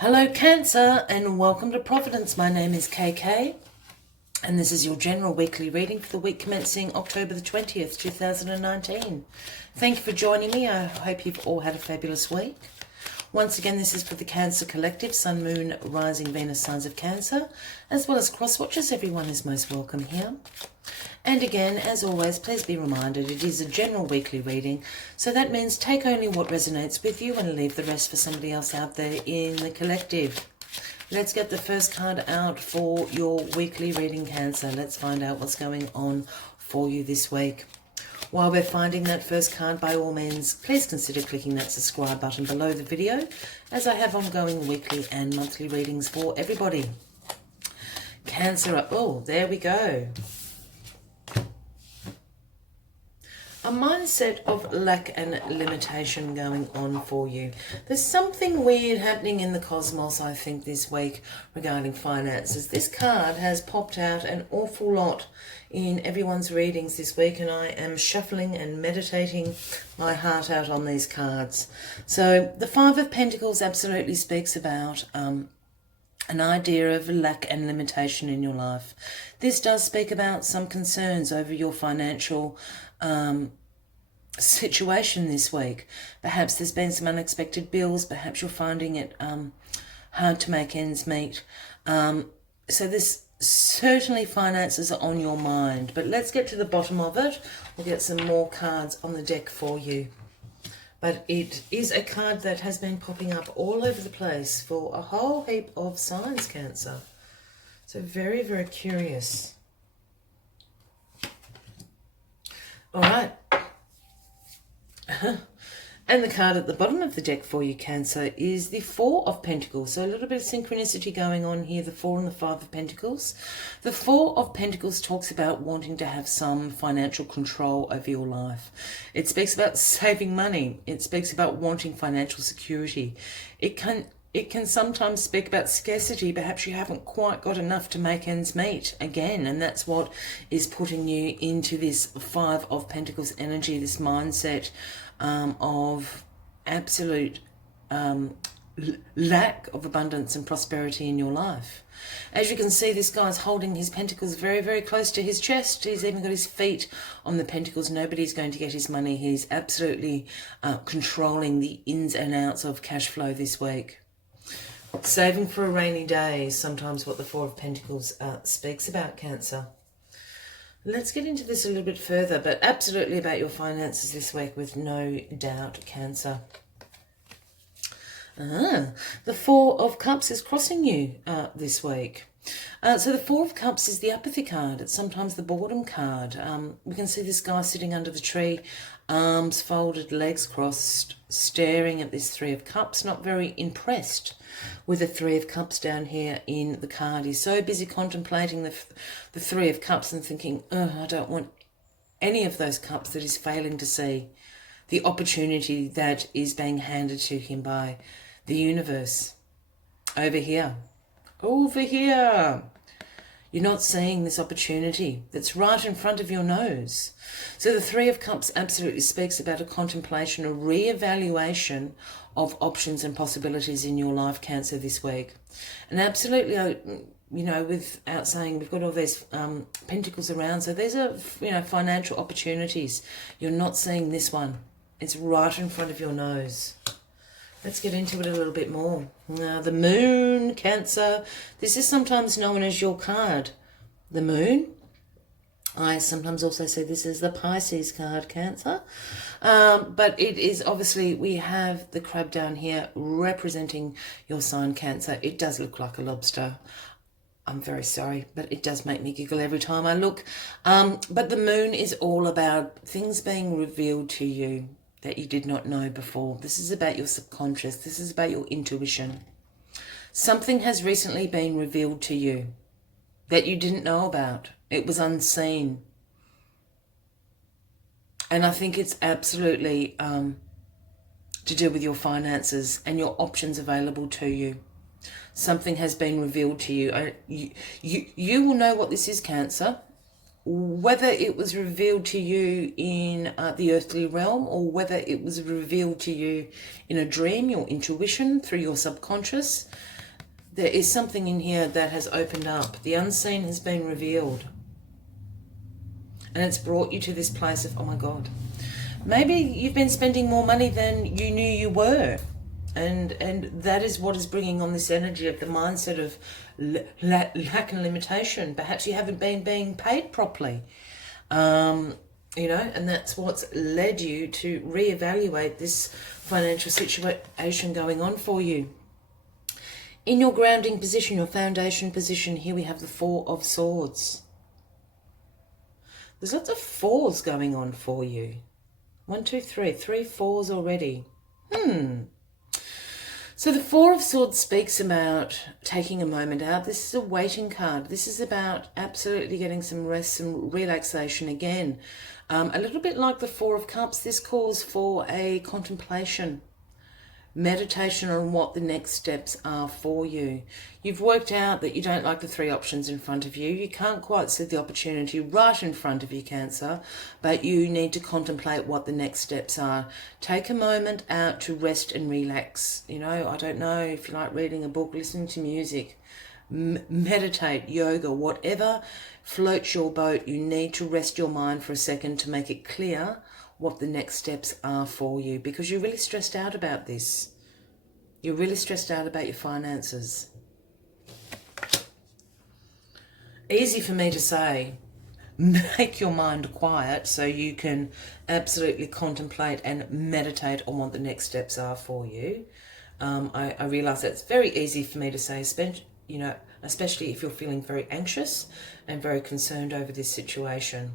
Hello Cancer and welcome to Providence. My name is KK and this is your general weekly reading for the week commencing October the 20th, 2019. Thank you for joining me. I hope you've all had a fabulous week. Once again, this is for the Cancer Collective, Sun, Moon, Rising, Venus, Signs of Cancer, as well as cross-watchers. Everyone is most welcome here. And again, as always, please be reminded it is a general weekly reading, so that means take only what resonates with you and leave the rest for somebody else out there in the collective. Let's get the first card out for your weekly reading, Cancer. Let's find out what's going on for you this week. While we're finding that first card, by all means, please consider clicking that subscribe button below the video, as I have ongoing weekly and monthly readings for everybody. Cancer, oh, there we go. A mindset of lack and limitation going on for you. There's something weird happening in the cosmos, I think, this week regarding finances. This card has popped out an awful lot in everyone's readings this week, and I am shuffling and meditating my heart out on these cards. So the Five of Pentacles absolutely speaks about an idea of lack and limitation in your life. This does speak about some concerns over your financial situation this week. Perhaps there's been some unexpected bills. Perhaps you're finding it hard to make ends meet. So this certainly finances are on your mind. But let's get to the bottom of it. We'll get some more cards on the deck for you. But it is a card that has been popping up all over the place for a whole heap of signs, Cancer. So very, very curious. All right. And the card at the bottom of the deck for you, Cancer, is the Four of Pentacles. So a little bit of synchronicity going on here, the Four and the Five of Pentacles. The Four of Pentacles talks about wanting to have some financial control over your life. It speaks about saving money. It speaks about wanting financial security. It can sometimes speak about scarcity. Perhaps you haven't quite got enough to make ends meet again. And that's what is putting you into this Five of Pentacles energy, this mindset of absolute lack of abundance and prosperity in your life. As you can see, this guy's holding his pentacles very, very close to his chest. He's even got his feet on the pentacles. Nobody's going to get his money. He's absolutely controlling the ins and outs of cash flow this week. Saving for a rainy day is sometimes what the Four of Pentacles speaks about, Cancer. Let's get into this a little bit further, but absolutely about your finances this week with no doubt, Cancer. The Four of Cups is crossing you this week. So the Four of Cups is the apathy card. It's sometimes the boredom card. We can see this guy sitting under the tree, arms folded, legs crossed, staring at this Three of Cups, not very impressed with the Three of Cups down here in the card. He's so busy contemplating the Three of Cups and thinking, oh, I don't want any of those cups, that he's failing to see the opportunity that is being handed to him by the universe. Over here. Over here. You're not seeing this opportunity that's right in front of your nose. So the Three of Cups absolutely speaks about a contemplation, a re-evaluation of options and possibilities in your life, Cancer, this week. And absolutely, you know, without saying, we've got all these pentacles around. So these are, you know, financial opportunities. You're not seeing this one. It's right in front of your nose. Let's get into it a little bit more. Now, the Moon, Cancer. This is sometimes known as your card. The Moon. I sometimes also say this is the Pisces card, Cancer. But it is obviously, we have the crab down here representing your sign, Cancer. It does look like a lobster. I'm very sorry, but it does make me giggle every time I look. But the Moon is all about things being revealed to you that you did not know before. This is about your subconscious. This is about your intuition. Something has recently been revealed to you that you didn't know about. It was unseen. And I think it's absolutely to do with your finances and your options available to you. Something has been revealed to you. You will know what this is, Cancer, whether it was revealed to you in the earthly realm, or whether it was revealed to you in a dream, your intuition, through your subconscious, there is something in here that has opened up. The unseen has been revealed. And it's brought you to this place of, oh my God, maybe you've been spending more money than you knew you were. And that is what is bringing on this energy of the mindset of lack and limitation. Perhaps you haven't been being paid properly. You know, and that's what's led you to reevaluate this financial situation going on for you. In your grounding position, your foundation position, here we have the Four of Swords. There's lots of fours going on for you. 1, 2, 3. 3 fours already. So the Four of Swords speaks about taking a moment out. This is a waiting card. This is about absolutely getting some rest, some relaxation again. A little bit like the Four of Cups, this calls for a contemplation, meditation on what the next steps are for you. You've worked out that you don't like the 3 options in front of you. You can't quite see the opportunity right in front of you, Cancer, but you need to contemplate what the next steps are. Take a moment out to rest and relax. You know, I don't know if you like reading a book, listening to music, meditate, yoga, whatever floats your boat. You need to rest your mind for a second to make it clear what the next steps are for you, because you're really stressed out about this. You're really stressed out about your finances. Easy for me to say, make your mind quiet so you can absolutely contemplate and meditate on what the next steps are for you. I realise that it's very easy for me to say, you know, especially if you're feeling very anxious and very concerned over this situation.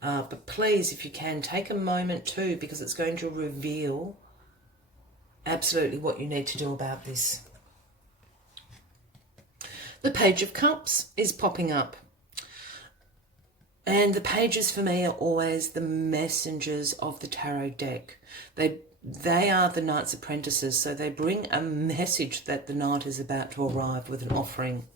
But please, if you can, take a moment too, because it's going to reveal absolutely what you need to do about this. The Page of Cups is popping up. And the pages for me are always the messengers of the tarot deck. They are the Knight's apprentices, so they bring a message that the knight is about to arrive with an offering.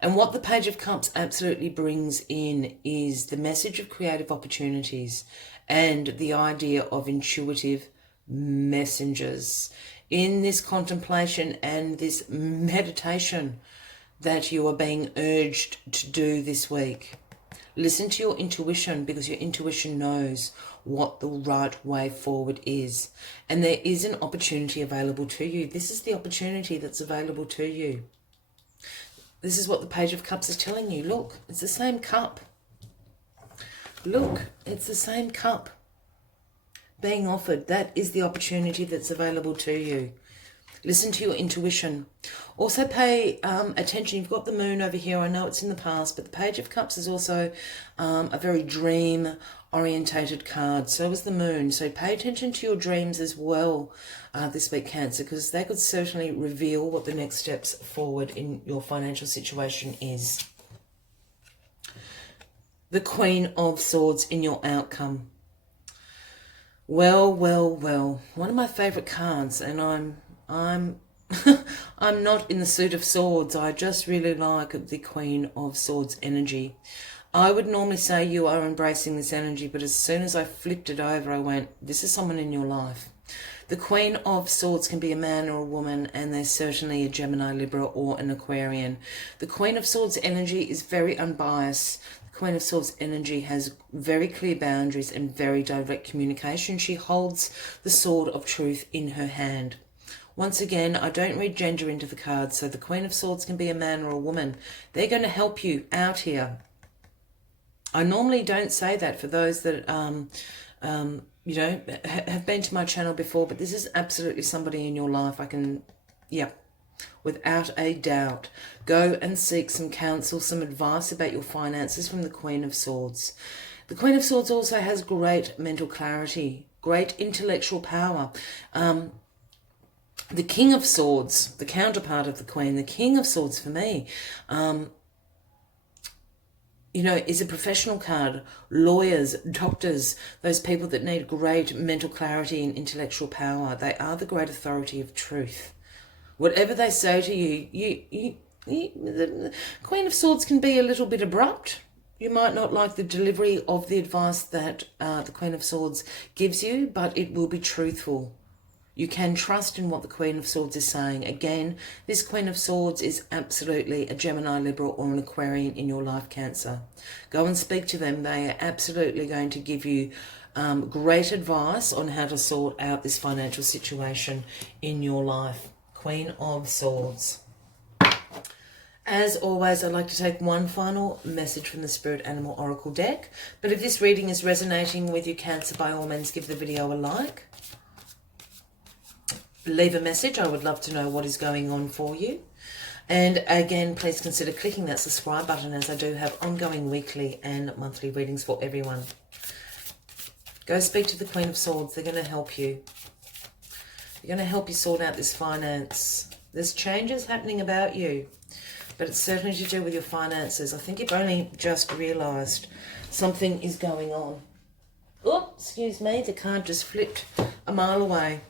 And what the Page of Cups absolutely brings in is the message of creative opportunities and the idea of intuitive messengers. In this contemplation and this meditation that you are being urged to do this week, listen to your intuition, because your intuition knows what the right way forward is. And there is an opportunity available to you. This is the opportunity that's available to you. This is what the Page of Cups is telling you. Look, it's the same cup. Look, it's the same cup being offered. That is the opportunity that's available to you. Listen to your intuition. Also pay attention. You've got the moon over here. I know it's in the past, but the Page of Cups is also a very dream-orientated card. So is the moon. So pay attention to your dreams as well this week, Cancer, because they could certainly reveal what the next steps forward in your financial situation is. The Queen of Swords in your outcome. Well, well, well. One of my favourite cards, and I'm I'm not in the suit of swords. I just really like the Queen of Swords energy. I would normally say you are embracing this energy, but as soon as I flipped it over, I went, this is someone in your life. The Queen of Swords can be a man or a woman, and they're certainly a Gemini, Libra, or an Aquarian. The Queen of Swords energy is very unbiased. The Queen of Swords energy has very clear boundaries and very direct communication. She holds the sword of truth in her hand. Once again, I don't read gender into the cards, so the Queen of Swords can be a man or a woman. They're going to help you out here. I normally don't say that for those that, you know, have been to my channel before, but this is absolutely somebody in your life. I can, yeah, without a doubt. Go and seek some counsel, some advice about your finances from the Queen of Swords. The Queen of Swords also has great mental clarity, great intellectual power. The King of Swords, the counterpart of the Queen, the King of Swords for me, you know, is a professional card. Lawyers, doctors, those people that need great mental clarity and intellectual power, they are the great authority of truth. Whatever they say to you, the Queen of Swords can be a little bit abrupt. You might not like the delivery of the advice that the Queen of Swords gives you, but it will be truthful. You can trust in what the Queen of Swords is saying. Again, this Queen of Swords is absolutely a Gemini, Libra or an Aquarian in your life, Cancer. Go and speak to them. They are absolutely going to give you great advice on how to sort out this financial situation in your life. Queen of Swords. As always, I'd like to take one final message from the Spirit Animal Oracle deck. But if this reading is resonating with you, Cancer, by all means give the video a like. Leave a message. I would love to know what is going on for you. And again, please consider clicking that subscribe button, as I do have ongoing weekly and monthly readings for everyone. Go speak to the Queen of Swords. They're going to help you. They're going to help you sort out this finance. There's changes happening about you, but it's certainly to do with your finances. I think you've only just realised something is going on. Oh, excuse me, the card just flipped a mile away.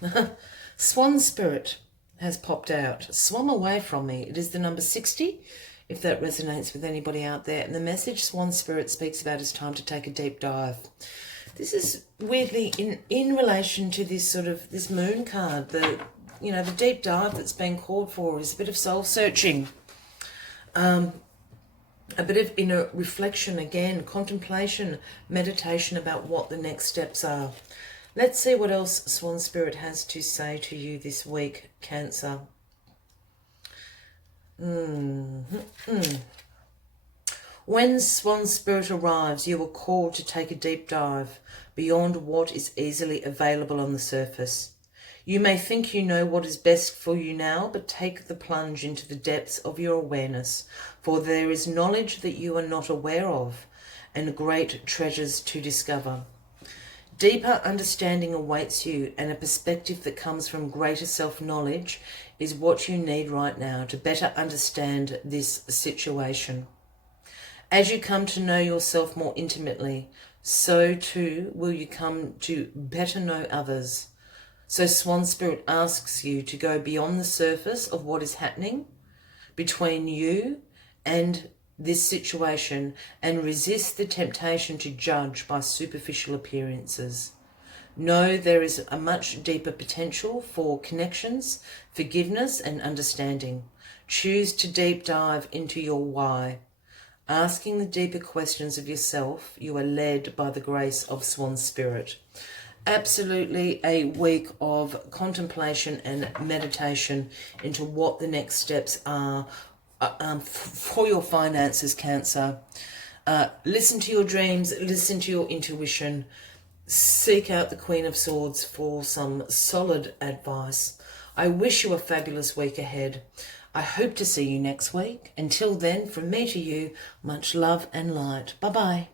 Swan Spirit has popped out. Swam away from me. It is the number 60, if that resonates with anybody out there. And the message Swan Spirit speaks about is time to take a deep dive. This is weirdly in relation to this sort of, this moon card. The deep dive that's being called for is a bit of soul searching. A bit of inner reflection again, contemplation, meditation about what the next steps are. Let's see what else Swan Spirit has to say to you this week, Cancer. When Swan Spirit arrives, you are called to take a deep dive beyond what is easily available on the surface. You may think you know what is best for you now, but take the plunge into the depths of your awareness, for there is knowledge that you are not aware of, and great treasures to discover. Deeper understanding awaits you, and a perspective that comes from greater self-knowledge is what you need right now to better understand this situation. As you come to know yourself more intimately, so too will you come to better know others. So Swan Spirit asks you to go beyond the surface of what is happening between you and this situation and resist the temptation to judge by superficial appearances. Know there is a much deeper potential for connections, forgiveness and understanding. Choose to deep dive into your why. Asking the deeper questions of yourself, you are led by the grace of Swan Spirit. Absolutely a week of contemplation and meditation into what the next steps are for your finances, Cancer. Listen to your dreams, listen to your intuition, seek out the Queen of Swords for some solid advice. I wish you a fabulous week ahead. I hope to see you next week. Until then, from me to you, much love and light. Bye-bye.